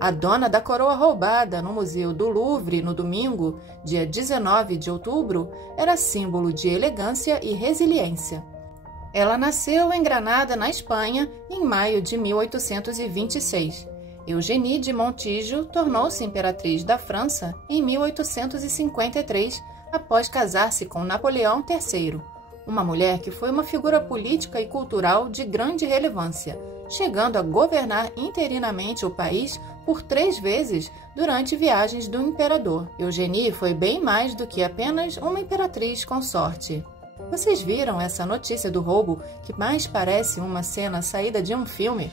A dona da coroa roubada no Museu do Louvre no domingo, dia 19 de outubro, era símbolo de elegância e resiliência. Ela nasceu em Granada, na Espanha, em maio de 1826. Eugénie de Montijo tornou-se imperatriz da França em 1853, após casar-se com Napoleão III, uma mulher que foi uma figura política e cultural de grande relevância, chegando a governar interinamente o país por 3 vezes durante viagens do imperador. Eugénie foi bem mais do que apenas uma imperatriz consorte. Vocês viram essa notícia do roubo que mais parece uma cena saída de um filme?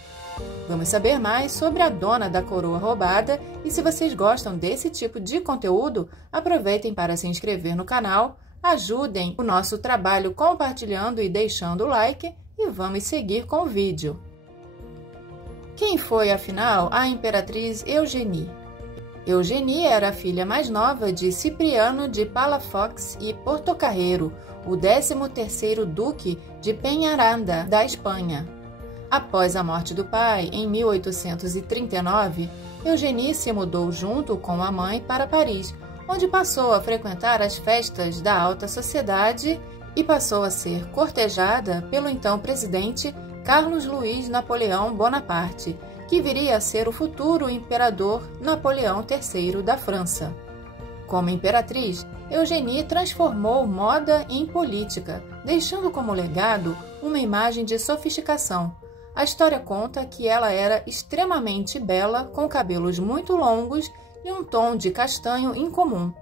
Vamos saber mais sobre a dona da coroa roubada e se vocês gostam desse tipo de conteúdo, aproveitem para se inscrever no canal, ajudem o nosso trabalho compartilhando e deixando o like e vamos seguir com o vídeo. Quem foi, afinal, a imperatriz Eugénie? Eugénie era a filha mais nova de Cipriano de Palafox e Portocarrero, o 13º duque de Peñaranda, da Espanha. Após a morte do pai, em 1839, Eugénie se mudou junto com a mãe para Paris, onde passou a frequentar as festas da alta sociedade e passou a ser cortejada pelo então presidente Carlos Luiz Napoleão Bonaparte, que viria a ser o futuro imperador Napoleão III da França. Como imperatriz, Eugénie transformou moda em política, deixando como legado uma imagem de sofisticação. A história conta que ela era extremamente bela, com cabelos muito longos e um tom de castanho incomum.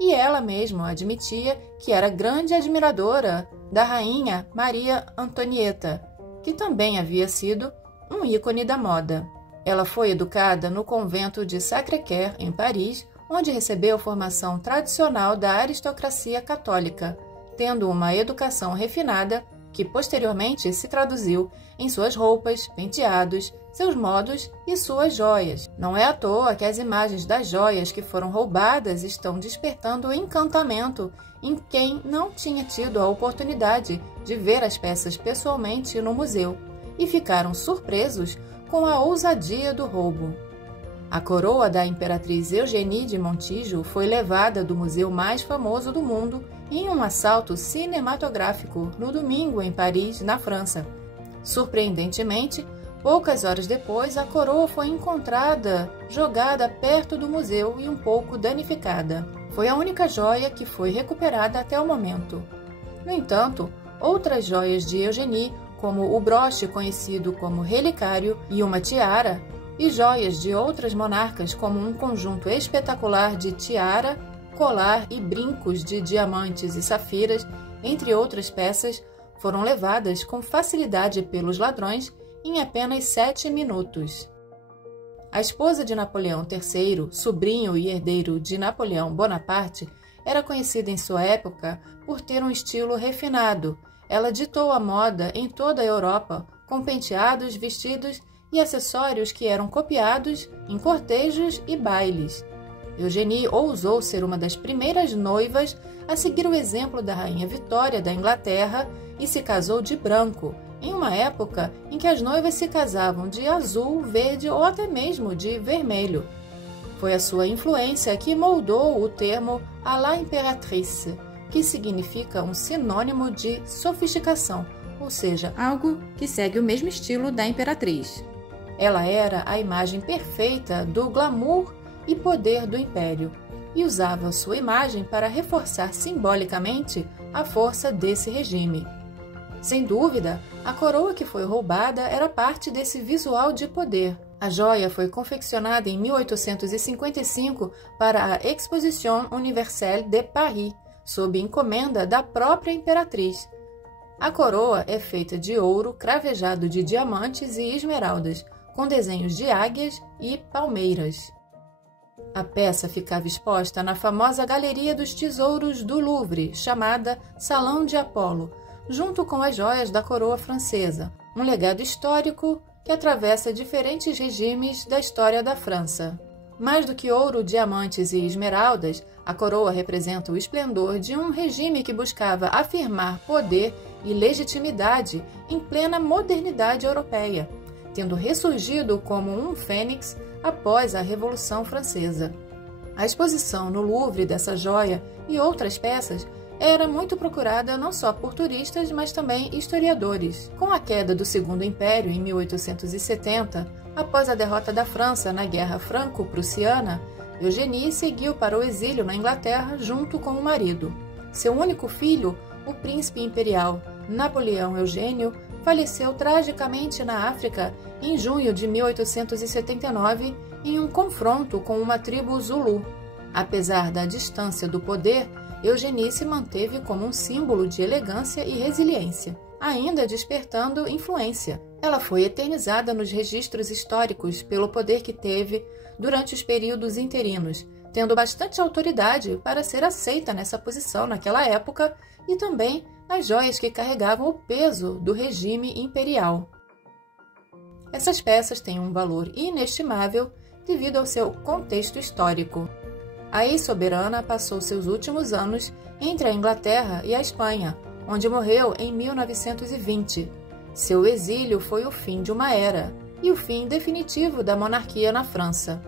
E ela mesma admitia que era grande admiradora da rainha Maria Antonieta, que também havia sido um ícone da moda. Ela foi educada no convento de Sacré-Cœur, em Paris, onde recebeu formação tradicional da aristocracia católica, tendo uma educação refinada que posteriormente se traduziu em suas roupas, penteados, seus modos e suas joias. Não é à toa que as imagens das joias que foram roubadas estão despertando encantamento em quem não tinha tido a oportunidade de ver as peças pessoalmente no museu e ficaram surpresos com a ousadia do roubo. A coroa da imperatriz Eugénie de Montijo foi levada do museu mais famoso do mundo em um assalto cinematográfico no domingo em Paris, na França. Surpreendentemente, poucas horas depois, a coroa foi encontrada jogada perto do museu e um pouco danificada. Foi a única joia que foi recuperada até o momento. No entanto, outras joias de Eugénie, como o broche conhecido como relicário e uma tiara, e joias de outras monarcas, como um conjunto espetacular de tiara, colar e brincos de diamantes e safiras, entre outras peças, foram levadas com facilidade pelos ladrões em apenas 7 minutos. A esposa de Napoleão III, sobrinho e herdeiro de Napoleão Bonaparte, era conhecida em sua época por ter um estilo refinado. Ela ditou a moda em toda a Europa, com penteados, vestidos e acessórios que eram copiados em cortejos e bailes. Eugénie ousou ser uma das primeiras noivas a seguir o exemplo da rainha Vitória da Inglaterra e se casou de branco, em uma época em que as noivas se casavam de azul, verde ou até mesmo de vermelho. Foi a sua influência que moldou o termo à la impératrice, que significa um sinônimo de sofisticação, ou seja, algo que segue o mesmo estilo da imperatriz. Ela era a imagem perfeita do glamour e poder do império, e usava sua imagem para reforçar simbolicamente a força desse regime. Sem dúvida, a coroa que foi roubada era parte desse visual de poder. A joia foi confeccionada em 1855 para a Exposition Universelle de Paris, sob encomenda da própria imperatriz. A coroa é feita de ouro cravejado de diamantes e esmeraldas, com desenhos de águias e palmeiras. A peça ficava exposta na famosa Galeria dos Tesouros do Louvre, chamada Salão de Apolo, junto com as joias da coroa francesa, um legado histórico que atravessa diferentes regimes da história da França. Mais do que ouro, diamantes e esmeraldas, a coroa representa o esplendor de um regime que buscava afirmar poder e legitimidade em plena modernidade europeia, tendo ressurgido como um fênix após a Revolução Francesa. A exposição no Louvre dessa joia e outras peças era muito procurada não só por turistas, mas também historiadores. Com a queda do Segundo Império em 1870, após a derrota da França na Guerra Franco-Prussiana, Eugénie seguiu para o exílio na Inglaterra junto com o marido. Seu único filho, o príncipe imperial Napoleão Eugênio, faleceu tragicamente na África em junho de 1879 em um confronto com uma tribo Zulu. Apesar da distância do poder, Eugénie se manteve como um símbolo de elegância e resiliência, ainda despertando influência. Ela foi eternizada nos registros históricos pelo poder que teve durante os períodos interinos, tendo bastante autoridade para ser aceita nessa posição naquela época e também as joias que carregavam o peso do regime imperial. Essas peças têm um valor inestimável devido ao seu contexto histórico. A ex-soberana passou seus últimos anos entre a Inglaterra e a Espanha, onde morreu em 1920. Seu exílio foi o fim de uma era e o fim definitivo da monarquia na França.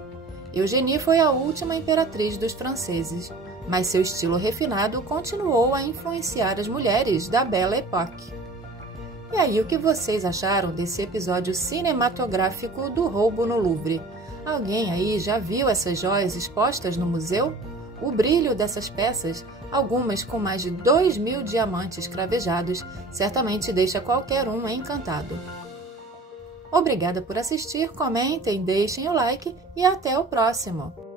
Eugénie foi a última imperatriz dos franceses, mas seu estilo refinado continuou a influenciar as mulheres da Belle Époque. E aí, o que vocês acharam desse episódio cinematográfico do roubo no Louvre? Alguém aí já viu essas joias expostas no museu? O brilho dessas peças, algumas com mais de 2.000 diamantes cravejados, certamente deixa qualquer um encantado. Obrigada por assistir, comentem, deixem o like e até o próximo!